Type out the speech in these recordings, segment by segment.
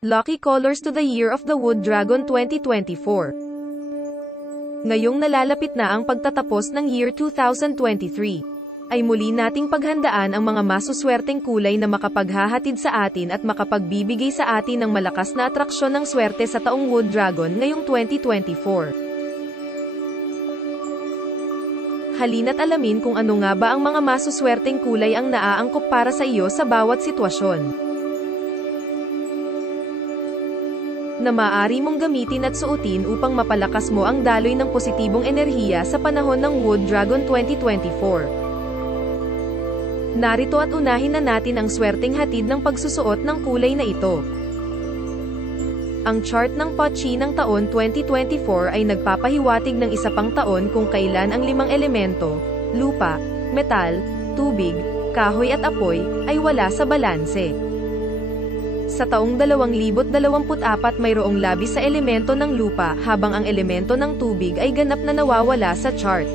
Lucky Colors to the Year of the Wood Dragon 2024 Ngayong nalalapit na ang pagtatapos ng year 2023, ay muli nating paghandaan ang mga masuswerteng kulay na makapaghahatid sa atin at makapagbibigay sa atin ng malakas na atraksyon ng swerte sa taong Wood Dragon ngayong 2024. Halina't alamin kung ano nga ba ang mga masuswerteng kulay ang naaangkop para sa iyo sa bawat sitwasyon. Na maaari mong gamitin at suotin upang mapalakas mo ang daloy ng positibong enerhiya sa panahon ng Wood Dragon 2024. Narito at unahin na natin ang swerteng hatid ng pagsusuot ng kulay na ito. Ang chart ng Pachi ng taon 2024 ay nagpapahiwatig ng isa pang taon kung kailan ang limang elemento, lupa, metal, tubig, kahoy at apoy, ay wala sa balanse. Sa taong 2024 mayroong labis sa elemento ng lupa habang ang elemento ng tubig ay ganap na nawawala sa chart.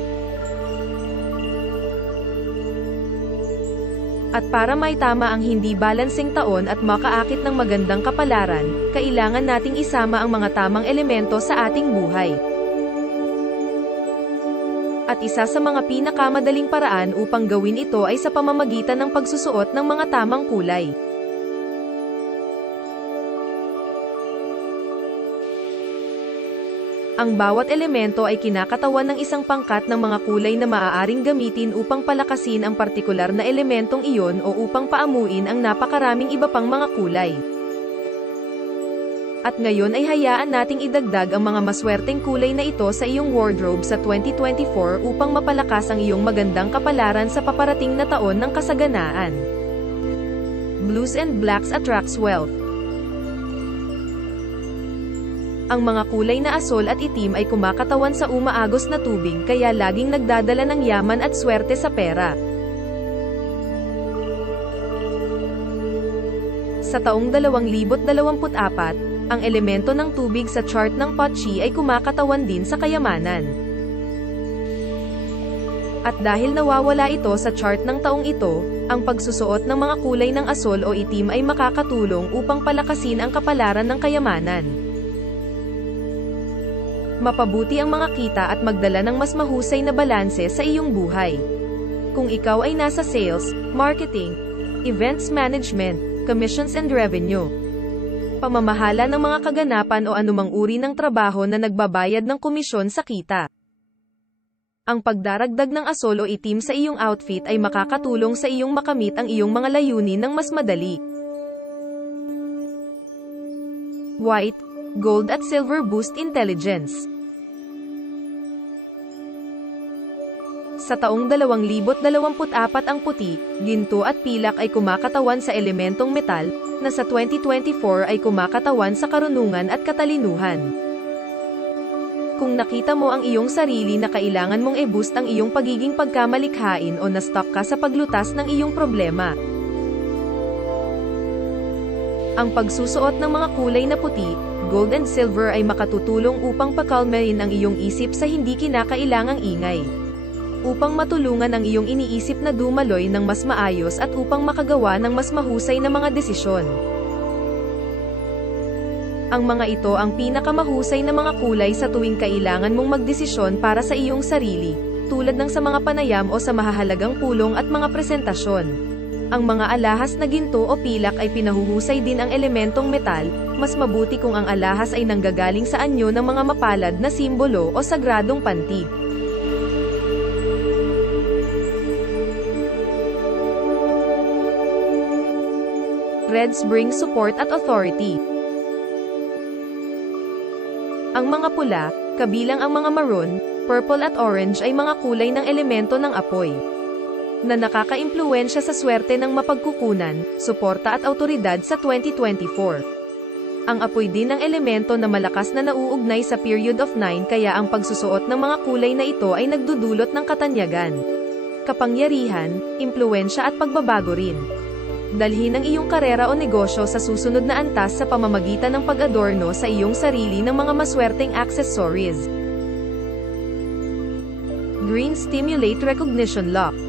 At para may tama ang hindi balansing taon at makaakit ng magandang kapalaran, kailangan nating isama ang mga tamang elemento sa ating buhay. At isa sa mga pinakamadaling paraan upang gawin ito ay sa pamamagitan ng pagsusuot ng mga tamang kulay. Ang bawat elemento ay kinakatawan ng isang pangkat ng mga kulay na maaaring gamitin upang palakasin ang partikular na elementong iyon o upang paamuin ang napakaraming iba pang mga kulay. At ngayon ay hayaan nating idagdag ang mga maswerteng kulay na ito sa iyong wardrobe sa 2024 upang mapalakas ang iyong magandang kapalaran sa paparating na taon ng kasaganaan. Blues and Blacks attracts wealth. Ang mga kulay na asol at itim ay kumakatawan sa umaagos na tubig kaya laging nagdadala ng yaman at swerte sa pera. Sa taong 2024, ang elemento ng tubig sa chart ng Pachi ay kumakatawan din sa kayamanan. At dahil nawawala ito sa chart ng taong ito, ang pagsusuot ng mga kulay ng asol o itim ay makakatulong upang palakasin ang kapalaran ng kayamanan mapabuti ang mga kita at magdala ng mas mahusay na balanse sa iyong buhay. Kung ikaw ay nasa sales, marketing, events management, commissions and revenue, pamamahala ng mga kaganapan o anumang uri ng trabaho na nagbabayad ng komisyon sa kita. Ang pagdaragdag ng asol o itim sa iyong outfit ay makakatulong sa iyong makamit ang iyong mga layunin ng mas madali. White, Gold at Silver Boost Intelligence. Sa taong 2024 ang puti, ginto at pilak ay kumakatawan sa elementong metal, na sa 2024 ay kumakatawan sa karunungan at katalinuhan. Kung nakita mo ang iyong sarili na kailangan mong e-boost ang iyong pagiging pagkamalikhain o na-stuck ka sa paglutas ng iyong problema, ang pagsusuot ng mga kulay na puti, gold and silver ay makatutulong upang pakalmarin ang iyong isip sa hindi kinakailangang ingay. Upang matulungan ang iyong iniisip na dumaloy ng mas maayos at upang makagawa ng mas mahusay na mga desisyon. Ang mga ito ang pinakamahusay na mga kulay sa tuwing kailangan mong magdesisyon para sa iyong sarili, tulad ng sa mga panayam o sa mahahalagang pulong at mga presentasyon. Ang mga alahas na ginto o pilak ay pinahuhusay din ang elementong metal, mas mabuti kung ang alahas ay nanggagaling sa anyo ng mga mapalad na simbolo o sagradong pantig. Reds bring support at authority. Ang mga pula, kabilang ang mga maroon, purple at orange ay mga kulay ng elemento ng apoy na nakakaimpluwensya sa swerte ng mapagkukunan, suporta at autoridad sa 2024. Ang apoy din ang elemento na malakas na nauugnay sa period of 9 kaya ang pagsusuot ng mga kulay na ito ay nagdudulot ng katanyagan, kapangyarihan, impluensya at pagbabago rin. Dalhin ang iyong karera o negosyo sa susunod na antas sa pamamagitan ng pag-adorno sa iyong sarili ng mga maswerteng accessories. Green Stimulate Recognition Lock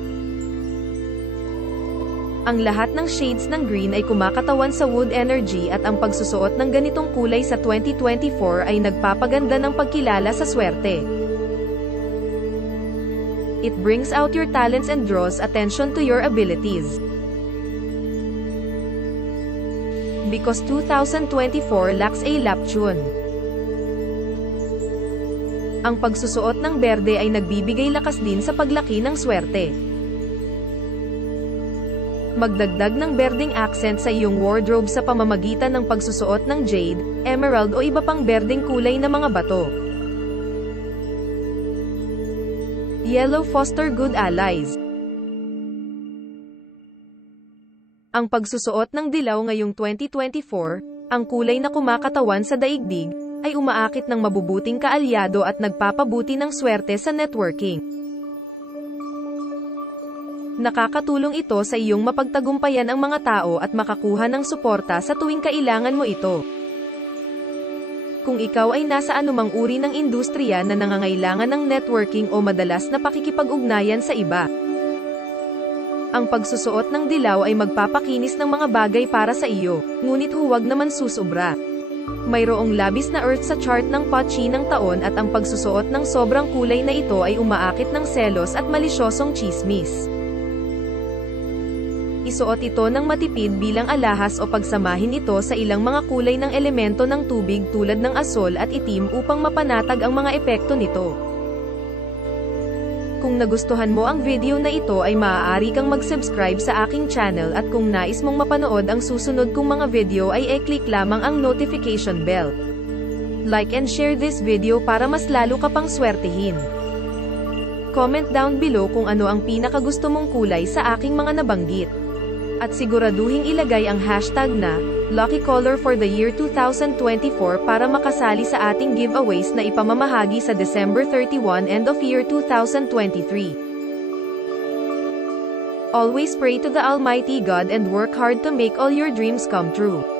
Ang lahat ng shades ng green ay kumakatawan sa wood energy at ang pagsusuot ng ganitong kulay sa 2024 ay nagpapaganda ng pagkilala sa swerte. It brings out your talents and draws attention to your abilities. Because 2024 lacks a laptune. Ang pagsusuot ng berde ay nagbibigay lakas din sa paglaki ng swerte. Magdagdag ng berdeng accent sa iyong wardrobe sa pamamagitan ng pagsusuot ng jade, emerald o iba pang berdeng kulay na mga bato. Yellow foster good allies. Ang pagsusuot ng dilaw ngayong 2024, ang kulay na kumakatawan sa daigdig, ay umaakit ng mabubuting kaalyado at nagpapabuti ng swerte sa networking. Nakakatulong ito sa iyong mapagtagumpayan ang mga tao at makakuha ng suporta sa tuwing kailangan mo ito. Kung ikaw ay nasa anumang uri ng industriya na nangangailangan ng networking o madalas na pakikipag-ugnayan sa iba, ang pagsusuot ng dilaw ay magpapakinis ng mga bagay para sa iyo, ngunit huwag naman susubra. Mayroong labis na earth sa chart ng Pachi ng taon at ang pagsusuot ng sobrang kulay na ito ay umaakit ng selos at malisyosong chismis. Isuot ito ng matipid bilang alahas o pagsamahin ito sa ilang mga kulay ng elemento ng tubig tulad ng asol at itim upang mapanatag ang mga epekto nito. Kung nagustuhan mo ang video na ito ay maaari kang mag-subscribe sa aking channel at kung nais mong mapanood ang susunod kong mga video ay e-click lamang ang notification bell. Like and share this video para mas lalo ka pang swertihin. Comment down below kung ano ang pinakagusto mong kulay sa aking mga nabanggit. At siguraduhing ilagay ang hashtag na Lucky Color for the year 2024 para makasali sa ating giveaways na ipamamahagi sa December 31 end of year 2023. Always pray to the Almighty God and work hard to make all your dreams come true.